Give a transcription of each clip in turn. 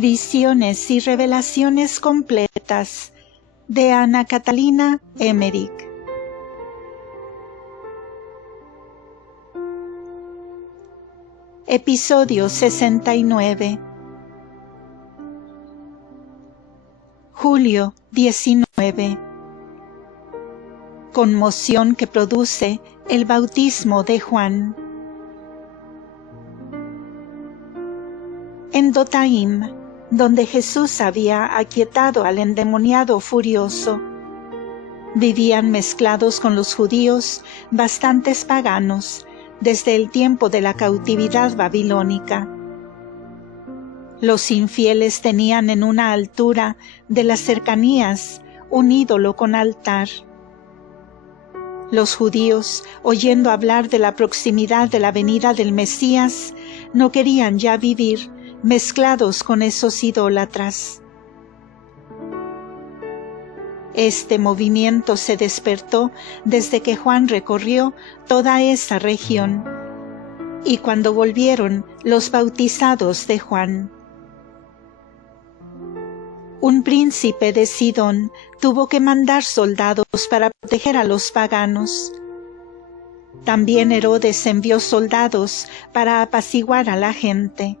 Visiones y revelaciones completas de Ana Catalina Emmerich. Episodio 69. Julio 19. Conmoción que produce el bautismo de Juan. En Dotaim, donde Jesús había aquietado al endemoniado furioso, vivían mezclados con los judíos bastantes paganos desde el tiempo de la cautividad babilónica. Los infieles tenían en una altura de las cercanías un ídolo con altar. Los judíos, oyendo hablar de la proximidad de la venida del Mesías, no querían ya vivir mezclados con esos idólatras. Este movimiento se despertó desde que Juan recorrió toda esa región, y cuando volvieron los bautizados de Juan. Un príncipe de Sidón tuvo que mandar soldados para proteger a los paganos. También Herodes envió soldados para apaciguar a la gente.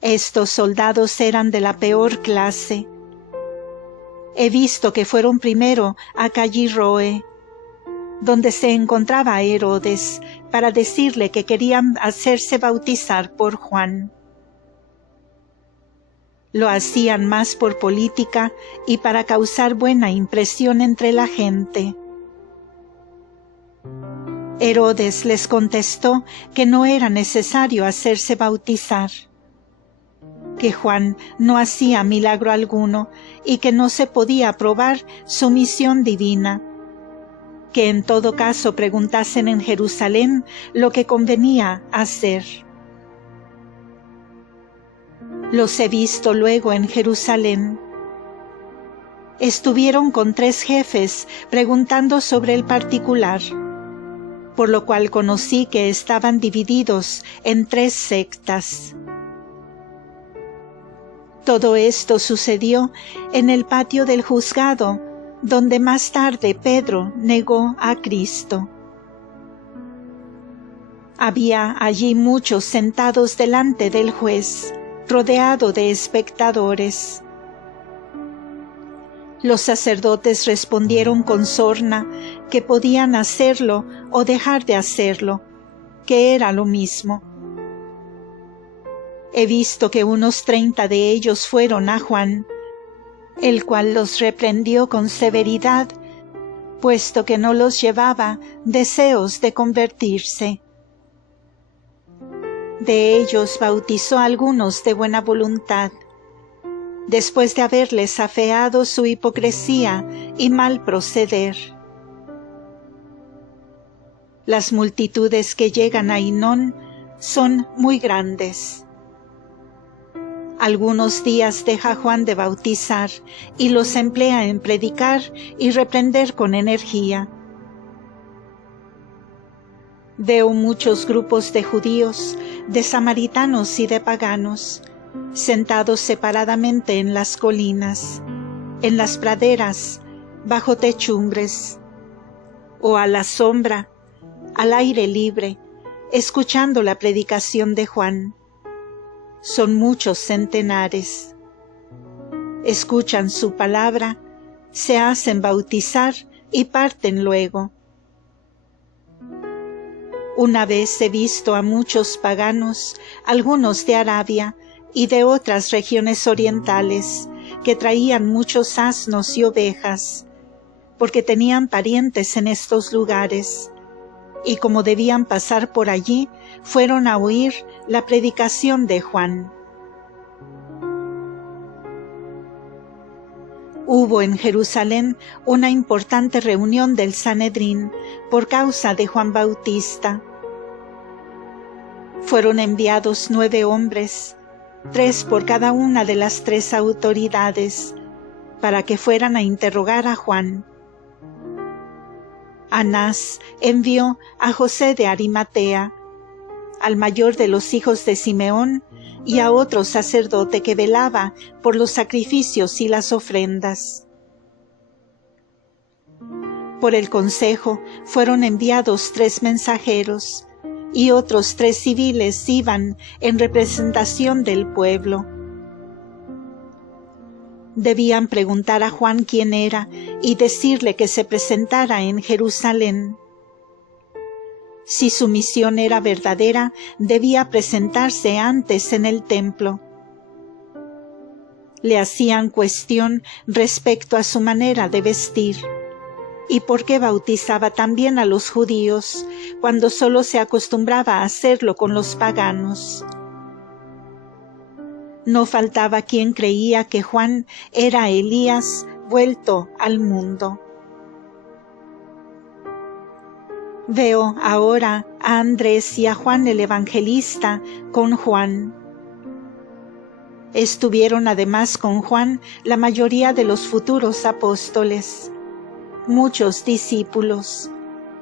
Estos soldados eran de la peor clase. He visto que fueron primero a Calliroe, donde se encontraba Herodes, para decirle que querían hacerse bautizar por Juan. Lo hacían más por política y para causar buena impresión entre la gente. Herodes les contestó que no era necesario hacerse bautizar, que Juan no hacía milagro alguno y que no se podía probar su misión divina, que en todo caso preguntasen en Jerusalén lo que convenía hacer. Los he visto luego en Jerusalén. Estuvieron con 3 jefes preguntando sobre el particular, por lo cual conocí que estaban divididos en 3 sectas. Todo esto sucedió en el patio del juzgado, donde más tarde Pedro negó a Cristo. Había allí muchos sentados delante del juez, rodeado de espectadores. Los sacerdotes respondieron con sorna que podían hacerlo o dejar de hacerlo, que era lo mismo. He visto que unos 30 de ellos fueron a Juan, el cual los reprendió con severidad, puesto que no los llevaba deseos de convertirse. De ellos bautizó a algunos de buena voluntad, después de haberles afeado su hipocresía y mal proceder. Las multitudes que llegan a Ainón son muy grandes. Algunos días deja Juan de bautizar y los emplea en predicar y reprender con energía. Veo muchos grupos de judíos, de samaritanos y de paganos, sentados separadamente en las colinas, en las praderas, bajo techumbres, o a la sombra, al aire libre, escuchando la predicación de Juan. Son muchos centenares. Escuchan su palabra, se hacen bautizar y parten luego. Una vez he visto a muchos paganos, algunos de Arabia y de otras regiones orientales, que traían muchos asnos y ovejas, porque tenían parientes en estos lugares, y como debían pasar por allí, fueron a oír la predicación de Juan. Hubo en Jerusalén una importante reunión del Sanedrín por causa de Juan Bautista. Fueron enviados 9 hombres, 3 por cada una de las 3 autoridades, para que fueran a interrogar a Juan. Anás envió a José de Arimatea, al mayor de los hijos de Simeón, y a otro sacerdote que velaba por los sacrificios y las ofrendas. Por el consejo fueron enviados 3 mensajeros, y otros 3 civiles iban en representación del pueblo. Debían preguntar a Juan quién era y decirle que se presentara en Jerusalén. Si su misión era verdadera, debía presentarse antes en el templo. Le hacían cuestión respecto a su manera de vestir. ¿Y por qué bautizaba también a los judíos, cuando solo se acostumbraba a hacerlo con los paganos? No faltaba quien creía que Juan era Elías vuelto al mundo. Veo ahora a Andrés y a Juan el Evangelista con Juan. Estuvieron además con Juan la mayoría de los futuros apóstoles, muchos discípulos,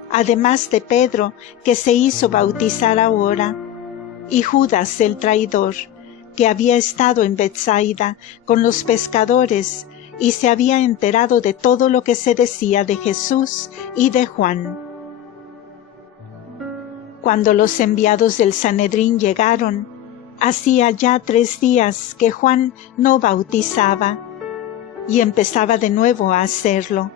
además de Pedro, que se hizo bautizar ahora, y Judas el traidor, que había estado en Betsaida con los pescadores y se había enterado de todo lo que se decía de Jesús y de Juan. Cuando los enviados del Sanedrín llegaron, hacía ya 3 días que Juan no bautizaba, y empezaba de nuevo a hacerlo.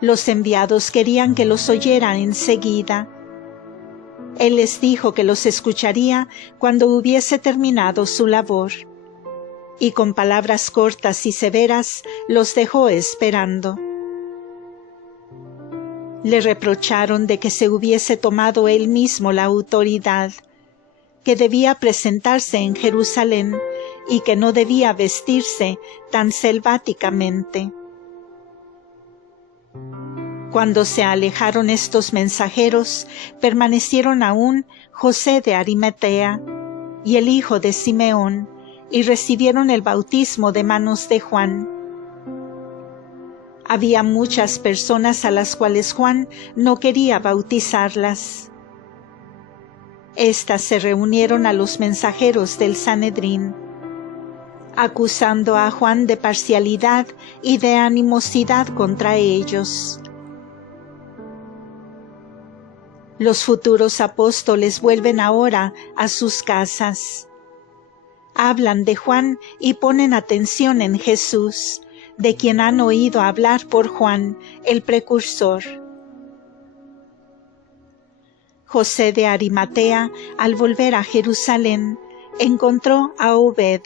Los enviados querían que los oyera enseguida. Él les dijo que los escucharía cuando hubiese terminado su labor, y con palabras cortas y severas los dejó esperando. Le reprocharon de que se hubiese tomado él mismo la autoridad, que debía presentarse en Jerusalén y que no debía vestirse tan selváticamente. Cuando se alejaron estos mensajeros, permanecieron aún José de Arimatea y el hijo de Simeón, y recibieron el bautismo de manos de Juan. Había muchas personas a las cuales Juan no quería bautizarlas. Estas se reunieron a los mensajeros del Sanedrín, acusando a Juan de parcialidad y de animosidad contra ellos. Los futuros apóstoles vuelven ahora a sus casas. Hablan de Juan y ponen atención en Jesús, de quien han oído hablar por Juan, el precursor. José de Arimatea, al volver a Jerusalén, encontró a Obed,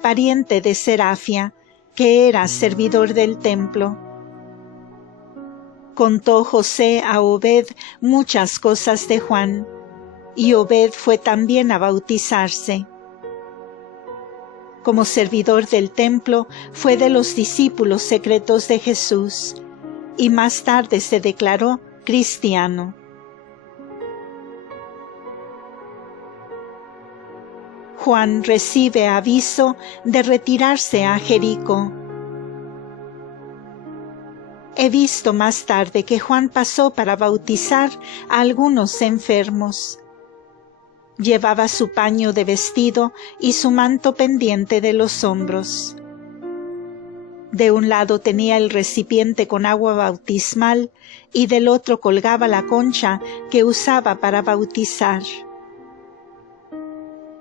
pariente de Serafia, que era servidor del templo. Contó José a Obed muchas cosas de Juan, y Obed fue también a bautizarse. Como servidor del templo, fue de los discípulos secretos de Jesús, y más tarde se declaró cristiano. Juan recibe aviso de retirarse a Jericó. He visto más tarde que Juan pasó para bautizar a algunos enfermos. Llevaba su paño de vestido y su manto pendiente de los hombros. De un lado tenía el recipiente con agua bautismal y del otro colgaba la concha que usaba para bautizar.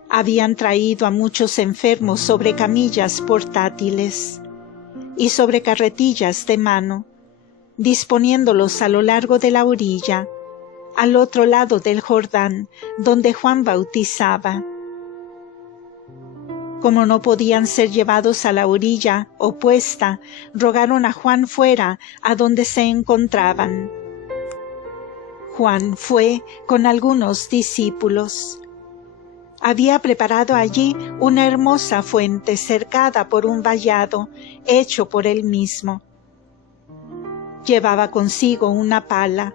Habían traído a muchos enfermos sobre camillas portátiles y sobre carretillas de mano, disponiéndolos a lo largo de la orilla, al otro lado del Jordán, donde Juan bautizaba. Como no podían ser llevados a la orilla opuesta, rogaron a Juan fuera, a donde se encontraban. Juan fue con algunos discípulos. Había preparado allí una hermosa fuente cercada por un vallado hecho por él mismo. Llevaba consigo una pala.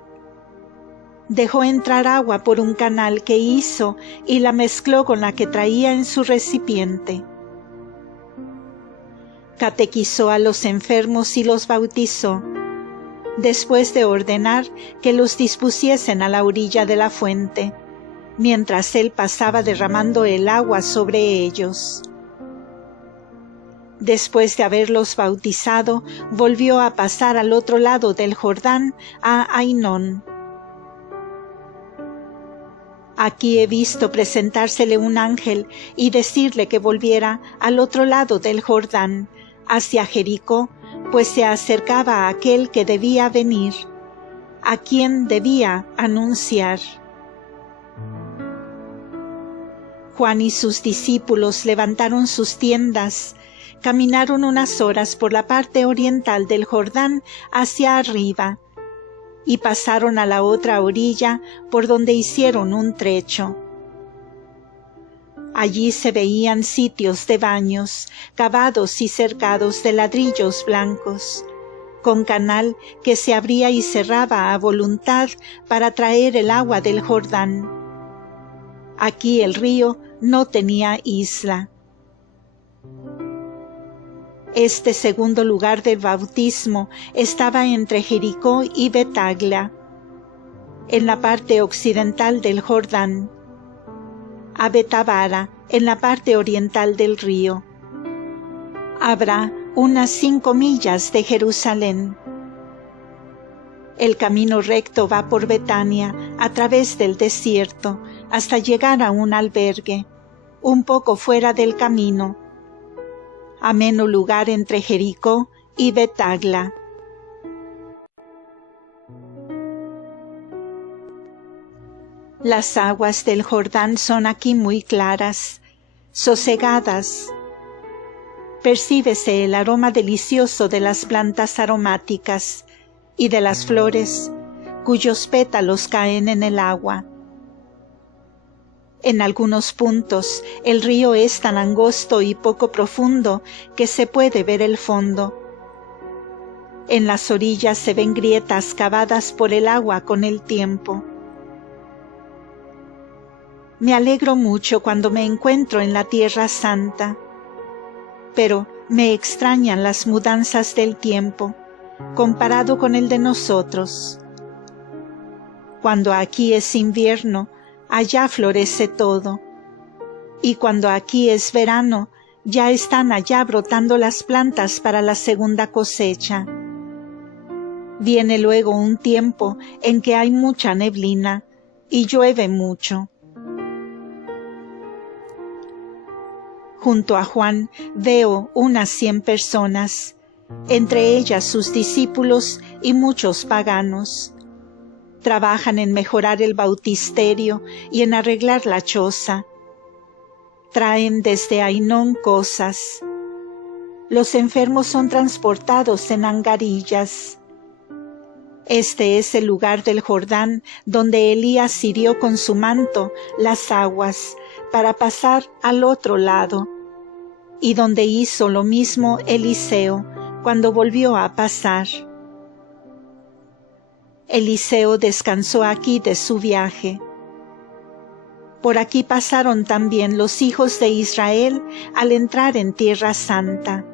Dejó entrar agua por un canal que hizo y la mezcló con la que traía en su recipiente. Catequizó a los enfermos y los bautizó, después de ordenar que los dispusiesen a la orilla de la fuente, mientras él pasaba derramando el agua sobre ellos. Después de haberlos bautizado, volvió a pasar al otro lado del Jordán, a Ainón. Aquí he visto presentársele un ángel y decirle que volviera al otro lado del Jordán, hacia Jericó, pues se acercaba a aquel que debía venir, a quien debía anunciar. Juan y sus discípulos levantaron sus tiendas, caminaron unas horas por la parte oriental del Jordán hacia arriba, y pasaron a la otra orilla, por donde hicieron un trecho. Allí se veían sitios de baños, cavados y cercados de ladrillos blancos, con canal que se abría y cerraba a voluntad para traer el agua del Jordán. Aquí el río no tenía isla. Este segundo lugar del bautismo estaba entre Jericó y Betagla, en la parte occidental del Jordán, a Betabara, en la parte oriental del río. Habrá unas 5 millas de Jerusalén. El camino recto va por Betania, a través del desierto, hasta llegar a un albergue, un poco fuera del camino, ameno lugar entre Jericó y Betagla. Las aguas del Jordán son aquí muy claras, sosegadas. Percíbese el aroma delicioso de las plantas aromáticas y de las flores, cuyos pétalos caen en el agua. En algunos puntos el río es tan angosto y poco profundo que se puede ver el fondo. En las orillas se ven grietas cavadas por el agua con el tiempo. Me alegro mucho cuando me encuentro en la Tierra Santa, pero me extrañan las mudanzas del tiempo, comparado con el de nosotros. Cuando aquí es invierno, allá florece todo, y cuando aquí es verano, ya están allá brotando las plantas para la segunda cosecha. Viene luego un tiempo en que hay mucha neblina y llueve mucho. Junto a Juan veo unas 100 personas, entre ellas sus discípulos y muchos paganos. Trabajan en mejorar el bautisterio y en arreglar la choza. Traen desde Ainón cosas. Los enfermos son transportados en angarillas. Este es el lugar del Jordán donde Elías hirió con su manto las aguas para pasar al otro lado, y donde hizo lo mismo Eliseo cuando volvió a pasar. Eliseo descansó aquí de su viaje. Por aquí pasaron también los hijos de Israel al entrar en Tierra Santa.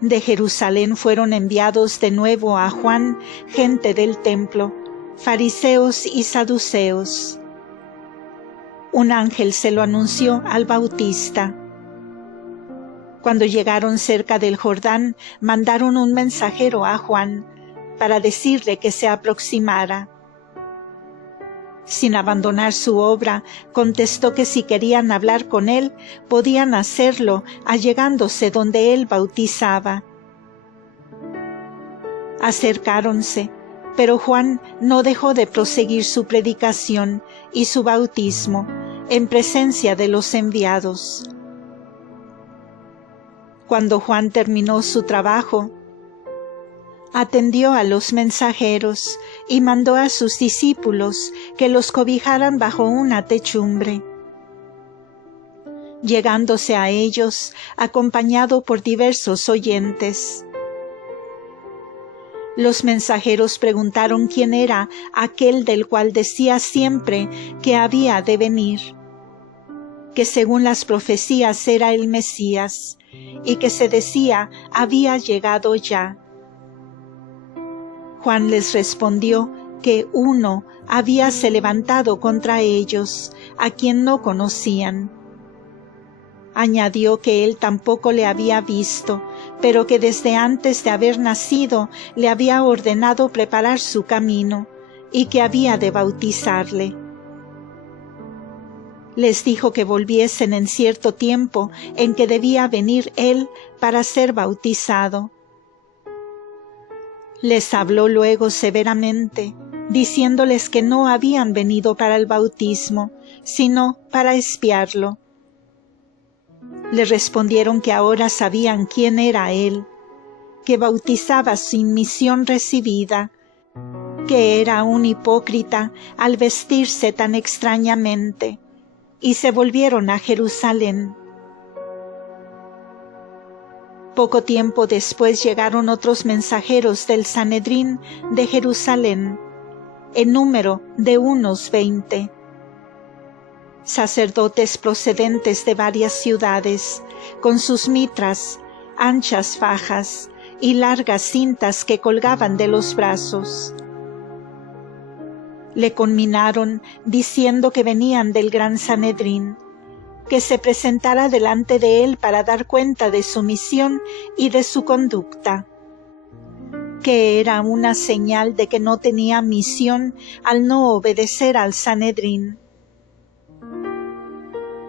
De Jerusalén fueron enviados de nuevo a Juan gente del templo, fariseos y saduceos. Un ángel se lo anunció al Bautista. Cuando llegaron cerca del Jordán, mandaron un mensajero a Juan para decirle que se aproximara. Sin abandonar su obra, contestó que si querían hablar con él, podían hacerlo allegándose donde él bautizaba. Acercáronse, pero Juan no dejó de proseguir su predicación y su bautismo en presencia de los enviados. Cuando Juan terminó su trabajo, atendió a los mensajeros y mandó a sus discípulos que los cobijaran bajo una techumbre. Llegándose a ellos, acompañado por diversos oyentes, los mensajeros preguntaron quién era aquel del cual decía siempre que había de venir, que según las profecías era el Mesías, y que se decía había llegado ya. Juan les respondió que uno habíase levantado contra ellos, a quien no conocían. Añadió que él tampoco le había visto, pero que desde antes de haber nacido le había ordenado preparar su camino, y que había de bautizarle. Les dijo que volviesen en cierto tiempo en que debía venir él para ser bautizado. Les habló luego severamente, diciéndoles que no habían venido para el bautismo, sino para espiarlo. Le respondieron que ahora sabían quién era él, que bautizaba sin misión recibida, que era un hipócrita al vestirse tan extrañamente, y se volvieron a Jerusalén. Poco tiempo después llegaron otros mensajeros del Sanedrín de Jerusalén, en número de unos 20. Sacerdotes procedentes de varias ciudades, con sus mitras, anchas fajas y largas cintas que colgaban de los brazos. Le conminaron diciendo que venían del gran Sanedrín, que se presentara delante de él para dar cuenta de su misión y de su conducta, que era una señal de que no tenía misión al no obedecer al Sanedrín.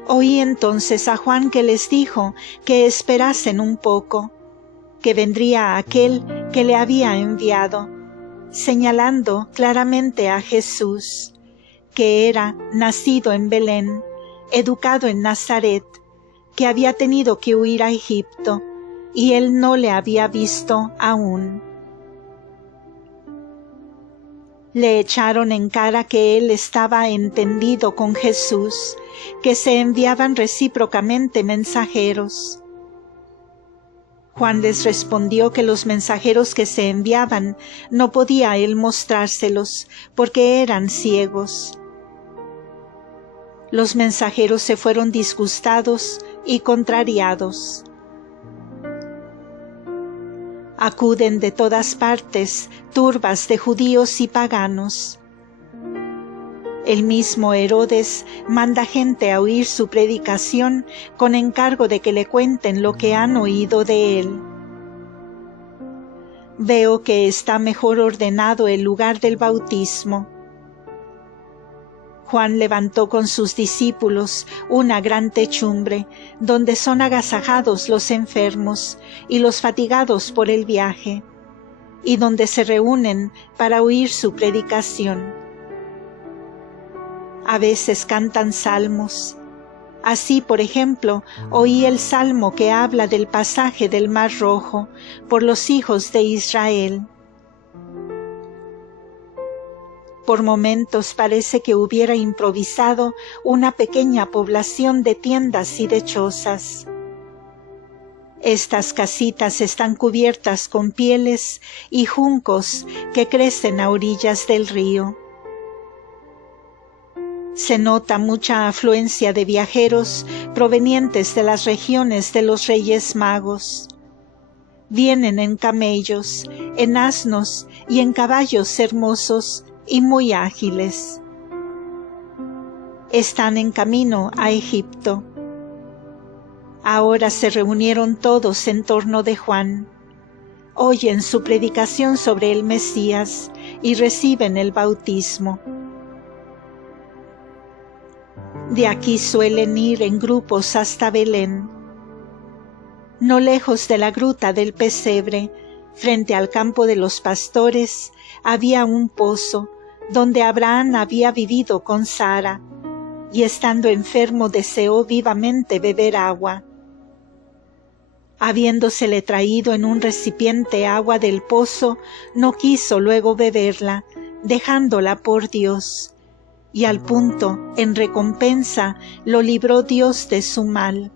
Oí entonces a Juan que les dijo que esperasen un poco, que vendría aquel que le había enviado, señalando claramente a Jesús, que era nacido en Belén, educado en Nazaret, que había tenido que huir a Egipto, y él no le había visto aún. Le echaron en cara que él estaba entendido con Jesús, que se enviaban recíprocamente mensajeros. Juan les respondió que los mensajeros que se enviaban no podía él mostrárselos, porque eran ciegos. Los mensajeros se fueron disgustados y contrariados. Acuden de todas partes turbas de judíos y paganos. El mismo Herodes manda gente a oír su predicación con encargo de que le cuenten lo que han oído de él. Veo que está mejor ordenado el lugar del bautismo. Juan levantó con sus discípulos una gran techumbre, donde son agasajados los enfermos y los fatigados por el viaje, y donde se reúnen para oír su predicación. A veces cantan salmos. Así, por ejemplo, oí el salmo que habla del pasaje del Mar Rojo por los hijos de Israel. Por momentos parece que hubiera improvisado una pequeña población de tiendas y de chozas. Estas casitas están cubiertas con pieles y juncos que crecen a orillas del río. Se nota mucha afluencia de viajeros provenientes de las regiones de los Reyes Magos. Vienen en camellos, en asnos y en caballos hermosos y muy ágiles. Están en camino a Egipto. Ahora se reunieron todos en torno de Juan. Oyen su predicación sobre el Mesías y reciben el bautismo. De aquí suelen ir en grupos hasta Belén. No lejos de la gruta del pesebre, frente al campo de los pastores, había un pozo, donde Abraham había vivido con Sara, y estando enfermo deseó vivamente beber agua. Habiéndosele traído en un recipiente agua del pozo, no quiso luego beberla, dejándola por Dios, y al punto, en recompensa, lo libró Dios de su mal.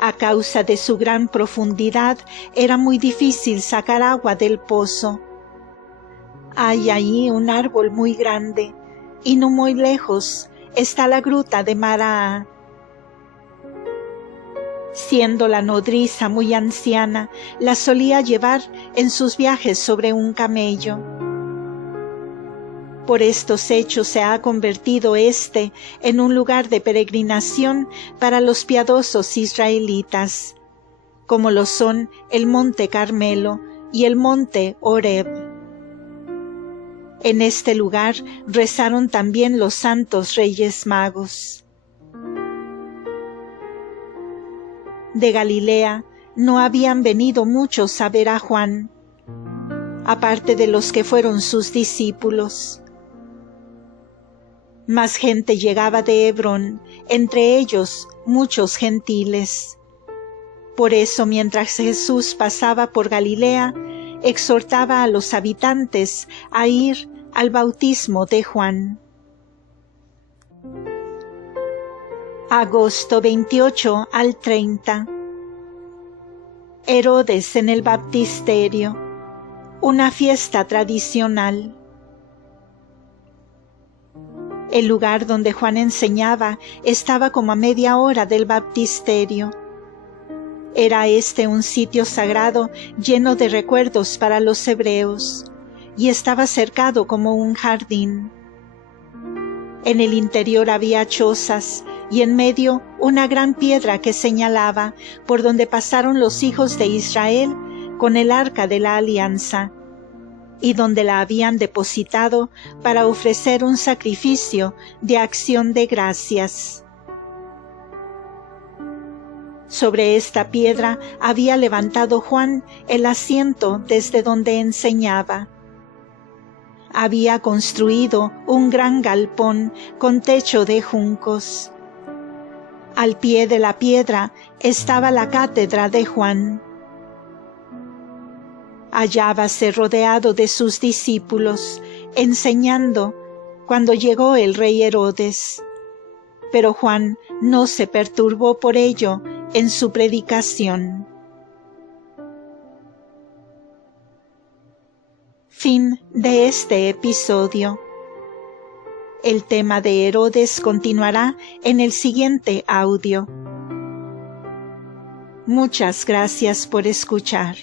A causa de su gran profundidad, era muy difícil sacar agua del pozo. Hay allí un árbol muy grande, y no muy lejos está la gruta de Maraa. Siendo la nodriza muy anciana, la solía llevar en sus viajes sobre un camello. Por estos hechos se ha convertido este en un lugar de peregrinación para los piadosos israelitas, como lo son el monte Carmelo y el monte Horeb. En este lugar rezaron también los santos Reyes Magos. De Galilea no habían venido muchos a ver a Juan, aparte de los que fueron sus discípulos. Más gente llegaba de Hebrón, entre ellos muchos gentiles. Por eso, mientras Jesús pasaba por Galilea, exhortaba a los habitantes a ir al bautismo de Juan. Agosto 28 al 30. Herodes en el baptisterio, una fiesta tradicional. El lugar donde Juan enseñaba estaba como a media hora del baptisterio. Era este un sitio sagrado lleno de recuerdos para los hebreos, y estaba cercado como un jardín. En el interior había chozas, y en medio una gran piedra que señalaba por donde pasaron los hijos de Israel con el arca de la alianza, y donde la habían depositado para ofrecer un sacrificio de acción de gracias. Sobre esta piedra había levantado Juan el asiento desde donde enseñaba. Había construido un gran galpón con techo de juncos. Al pie de la piedra estaba la cátedra de Juan. Hallábase rodeado de sus discípulos, enseñando, cuando llegó el rey Herodes. Pero Juan no se perturbó por ello en su predicación. Fin de este episodio. El tema de Herodes continuará en el siguiente audio. Muchas gracias por escuchar.